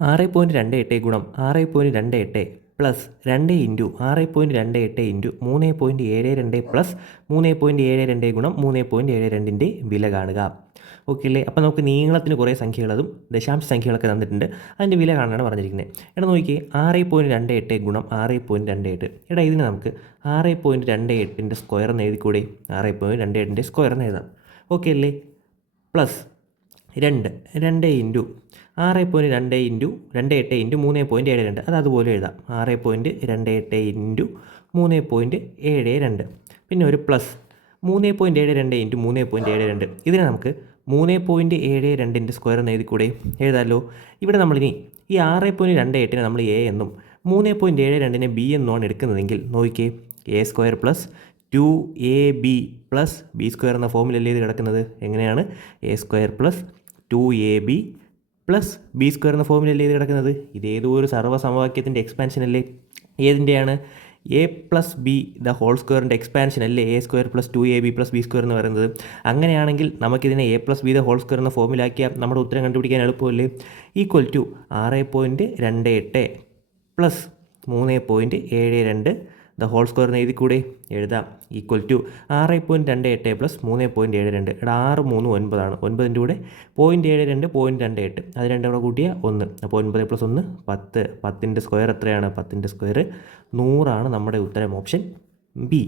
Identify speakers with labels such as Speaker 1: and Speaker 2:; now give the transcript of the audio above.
Speaker 1: ആറ് പോയിന്റ് രണ്ട് എട്ട് ഗുണം ആറ് പോയിന്റ് രണ്ട് എട്ട് പ്ലസ് രണ്ട് ഇന്റു ആറ് പോയിന്റ് രണ്ട് എട്ട് ഇന്റു മൂന്ന് പോയിന്റ് ഏഴ് രണ്ട് പ്ലസ് മൂന്ന് പോയിന്റ് ഏഴ് രണ്ട് ഗുണം മൂന്ന് പോയിന്റ് ഏഴ് രണ്ടിന്റെ വില കാണുക. ഓക്കെ അല്ലേ അപ്പോൾ നമുക്ക് നീളത്തിന് കുറേ സംഖ്യകളതും ദശാംശ സംഖ്യകളൊക്കെ തന്നിട്ടുണ്ട്. അതിന്റെ വില കാണാനാണ് പറഞ്ഞിരിക്കുന്നത് എടാ നോക്കിയേ ആറ് പോയിന്റ് രണ്ട് എട്ട് ഗുണം ആറ് പോയിന്റ് രണ്ട് എട്ട്. എടാ ഇതിന് നമുക്ക് ആറ് പോയിന്റ് രണ്ട് എട്ടിന്റെ സ്ക്വയർ എന്ന് എഴുതിക്കൂടെ? ആറ് പോയിന്റ് രണ്ട് എട്ടിന്റെ സ്ക്വയർ എന്ന് എഴുതാം. ഓക്കെ അല്ലേ പ്ലസ് രണ്ട് രണ്ട് ഇന്റു ആറ് പോയിന്റ് രണ്ട് ഇന്റു രണ്ട് എട്ട് ഇന്റു മൂന്ന് പോയിന്റ് ഏഴ് രണ്ട്. അത് അതുപോലെ എഴുതാം. ആറ് പോയിന്റ് രണ്ട് എട്ട് ഇന്റു മൂന്ന് പോയിന്റ് ഏഴ് രണ്ട്. പിന്നെ ഒരു പ്ലസ് മൂന്ന് പോയിന്റ് ഏഴ് രണ്ട് ഇന്റു മൂന്ന് പോയിന്റ് ഏഴ് രണ്ട്. ഇതിനെ നമുക്ക് മൂന്ന് പോയിന്റ് ഏഴ് രണ്ടിന്റെ സ്ക്വയർ എന്ന് എഴുതി കൂടെ എഴുതാമല്ലോ ഇവിടെ നമ്മളിനി ഈ ആറ് പോയിന്റ് രണ്ട് എട്ടിനെ നമ്മൾ എ എന്നും മൂന്ന് പോയിന്റ് ഏഴ് രണ്ടിനെ ബി എന്നുമാണ് എടുക്കുന്നതെങ്കിൽ നോക്കിയേ A square plus two A B plus B square എന്ന ഫോമിലല്ലേ ഇത് കിടക്കുന്നത്? എങ്ങനെയാണ്? A square plus two A B plus B square എന്ന ഫോമിലല്ലേ ഇത് കിടക്കുന്നത്? ഇത് ഏതോ ഒരു സർവ സമവാക്യത്തിന്റെ എക്സ്പാൻഷൻ അല്ലേ? ഏതിന്റെയാണ്? A plus B the whole സ്ക്വയറിന്റെ എക്സ്പാൻഷൻ അല്ലേ? A square plus two A B plus B square എന്ന് പറയുന്നത്. അങ്ങനെയാണെങ്കിൽ നമുക്കിതിനെ A plus B the whole square എന്ന ഫോമിലാക്കിയാൽ നമ്മുടെ ഉത്തരം കണ്ടുപിടിക്കാൻ എളുപ്പമല്ലേ? ഈക്വൽ ടു ആറ് പോയിന്റ് രണ്ട് എട്ട് പ്ലസ് മൂന്ന് പോയിന്റ് ഏഴ് രണ്ട് ദ ഹോൾ സ്ക്വയർ എന്ന് എഴുതി കൂടെ എഴുതാം. ഈക്വൽ ടു ആറ് പോയിന്റ് രണ്ട് എട്ട് പ്ലസ് മൂന്ന് പോയിന്റ് ഏഴ് രണ്ട്. ഇവിടെ ആറ് മൂന്ന് ഒൻപതാണ് ഒൻപതിന്റെ കൂടെ പോയിന്റ് ഏഴ് രണ്ട് പോയിന്റ് രണ്ട് എട്ട്. അത് രണ്ടും കൂടെ കൂട്ടിയ ഒന്ന്. അപ്പോൾ ഒൻപത് പ്ലസ് ഒന്ന് പത്ത്. പത്തിന്റെ സ്ക്വയർ എത്രയാണ്? പത്തിന്റെ സ്ക്വയർ നൂറാണ് നമ്മുടെ ഉത്തരം ഓപ്ഷൻ ബി